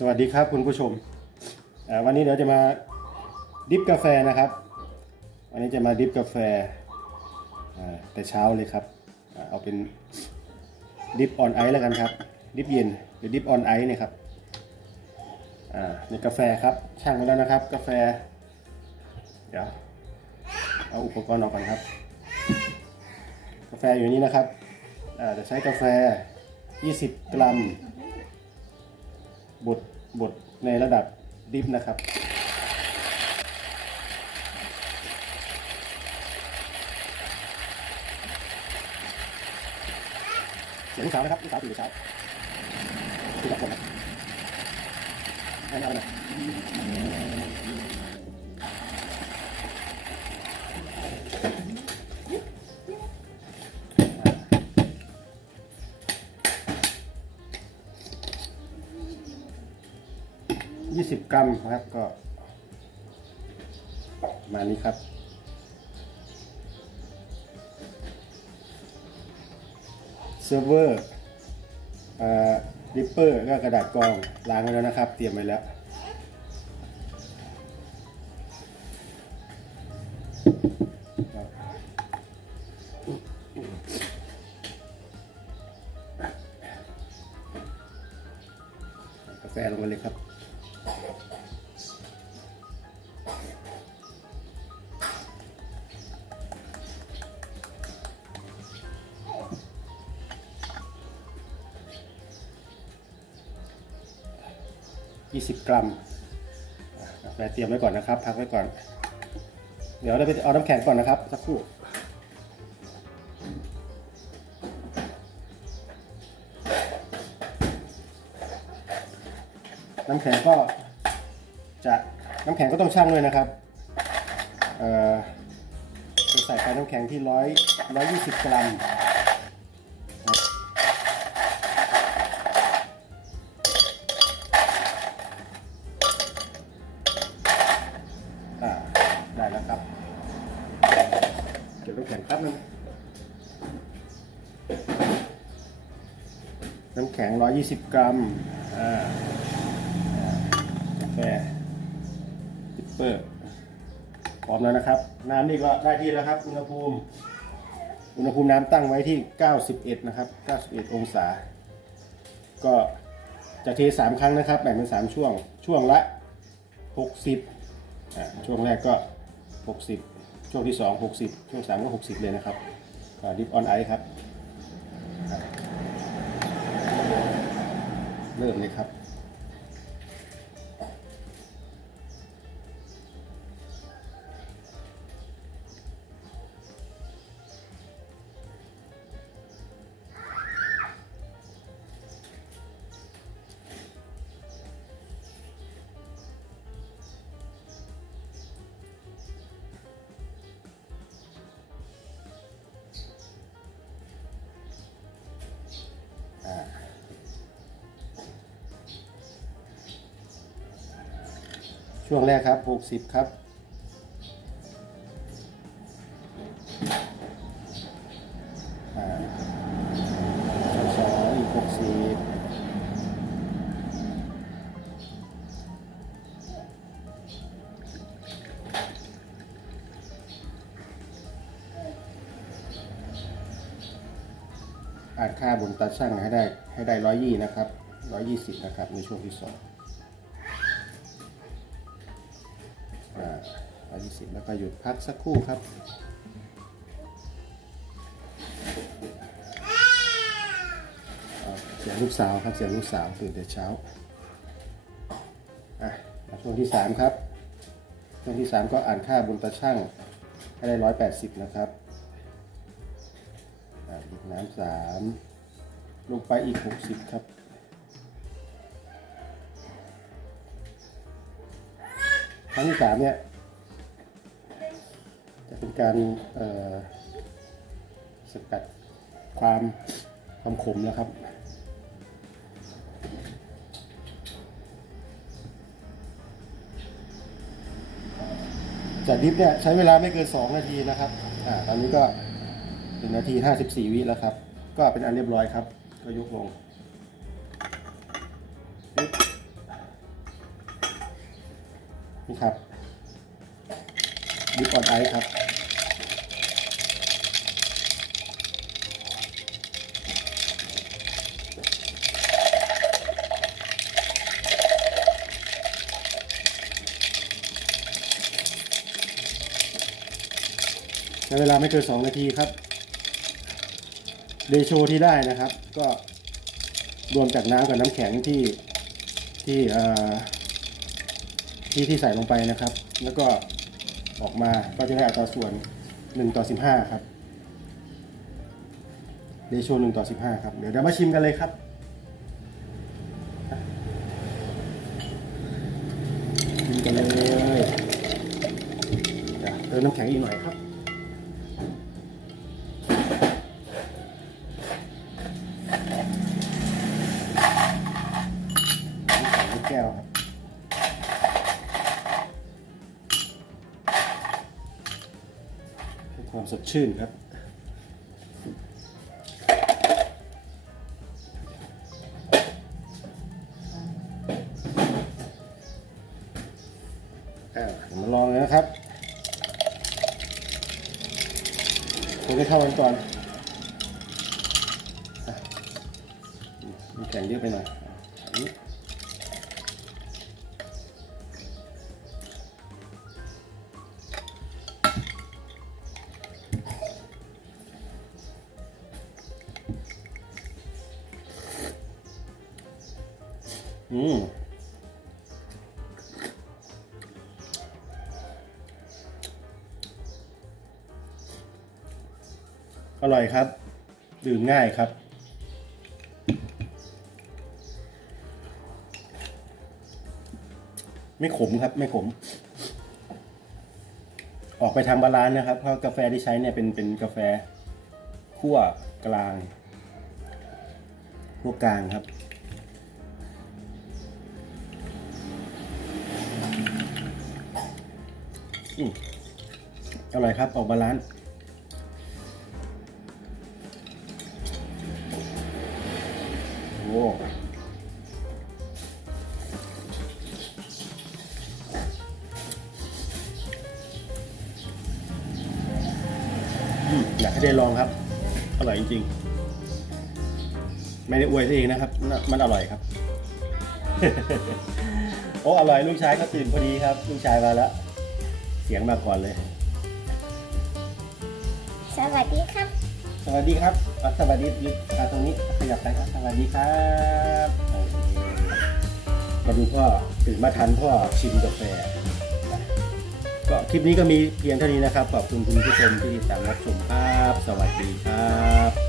สวัสดีครับคุณผู้ชม วันนี้เดี๋ยวจะมาดิฟกาแฟนะครับ วันนี้จะมาดิฟกาแฟแต่เช้าเลยครับ เอาเป็นดิฟออนไอซ์แล้วกันครับ ดิฟเย็นหรือดิฟออนไอซ์เนี่ยครับอ่านี่กาแฟครับช่างมาแล้วนะครับ กาแฟ เดี๋ยวเอาอุปกรณ์ออกก่อนครับ กาแฟอยู่นี้นะครับจะใช้กาแฟ 20 กรัมบด บดในระดับดิฟนะครับ เสียงลูกสาวนะครับลูกสาวตื่นเช้าตื่นกับผมนะให้เอาหน 20 กรัมนะครับก็มานี้ครับ เซิร์ฟเวอร์ริปเปอร์ก็กระดาษกรองล้างไว้แล้วนะครับ เตรียมไว้แล้วกาแฟลงมาเลยครับ 20กรัมกาแฟเตรียมไว้ก่อนนะครับ พักไว้ก่อน เดี๋ยวเราไปเอาน้ำแข็งก่อนนะครับ สักครู่ น้ำแข็งก็จะน้ำแข็งก็ต้องชั่งด้วยนะครับเอ่อจะใส่ไปน้ำแข็งที่ร้อยร้อยยี่สิบกรัมได้แล้วครับเดี๋ยวน้ำแข็งแป๊บนึงน้ำแข็ง 120 กรัม อ่าากาแฟติปเปอร์พร้อมแล้วนะครับ น้ำนี่ก็ได้ที่แล้วครับ อุณหภูมิ อุณหภูมิน้ำตั้งไว้ที่ 91 นะครับ 91 องศา ก็จะเท 3 ครั้งนะครับ แบ่งเป็น 3 ช่วง ช่วงละ 60อ่าช่วงแรกก็ 60 ช่วงที่ 2 60 ช่วง 3 ก็ 60 เลยนะครับดิฟออนไอครับครับเริ่มเลยครับ ช่วงแรกครับ 60 ครับอ่าช่วงสองอีก60อาค่าบนตาช่างให้ได้ให้ได้ร้อยยี่นะครับร้อยยี่สิบนะครับในช่วงที่สอง อ่าร้อยยี่สิบแล้วก็หยุดพักสักครู่ครับ เสียงลูกสาวครับ เสียงลูกสาวตื่นแต่เช้า อะช่วงที่สามครับช่วงที่สามก็อ่านค่าบนตาช่างให้ได้ร้อยแปดสิบนะครับอ่าหยิบน้ำสามลงไปอีกหกสิบครับ ครั้งที่สามเนี่ยจะเป็นการสกัดความความขมนะครับจากดิฟเนี่ยใช้เวลาไม่เกิน 2 นาทีนะครับ อ่า ตอนนี้ก็เป็นนาที 54 วิแล้วครับ ก็เป็นอันเรียบร้อยครับ ก็ยกลง นี่ครับดิปออนไอซ์ครับ ใช้เวลาไม่เกินสองนาทีครับเดโชที่ได้นะครับ ก็รวมจากน้ำกับน้ำแข็งที่ที่อ่อ ที่ที่ใส่ลงไปนะครับ แล้วก็ออกมาก็จะได้อัตราส่วน 1 ต่อ 15 ครับเดโช1ต่อ 15 ครับ เดี๋ยวเดี๋ยวมาชิมกันเลยครับชิมกันเลยเดี๋ยวเติมน้ำแข็งอีกหน่อยครับ ความสดชื่นครับ มาลองเลยนะครับคนให้เข้ากันก่อนมีแข็งเยอะไปหน่อย อืมอร่อยครับ ดื่มง่ายครับ ไม่ขมครับ ไม่ขม ออกไปทางบาลานซ์นะครับ เพราะกาแฟที่ใช้เนี่ยเป็นเป็นกาแฟคั่วกลาง คั่วกลางครับ อร่อยครับออกบาลานซ์โอ้อืมอยากให้ได้ลองครับ อร่อยจริงๆ ไม่ได้อวยตัวเองนะครับ มันอร่อยครับ โอ้ อร่อยลูกชายก็ตื่นพอดีครับ ลูกชายมาแล้ว เสียงมาก่อนเลย สวัสดีครับ สวัสดีครับอะสวัสดียึดอะตรงนี้ขยับไปครับสวัสดีครับโอเคมาดูพ่อตื่นมาทันพ่อชิมกาแฟนะก็คลิปนี้ก็มีเพียงเท่านี้นะครับขอบคุณคุณผู้ชมที่ติดตามรับชมครับ สวัสดีครับ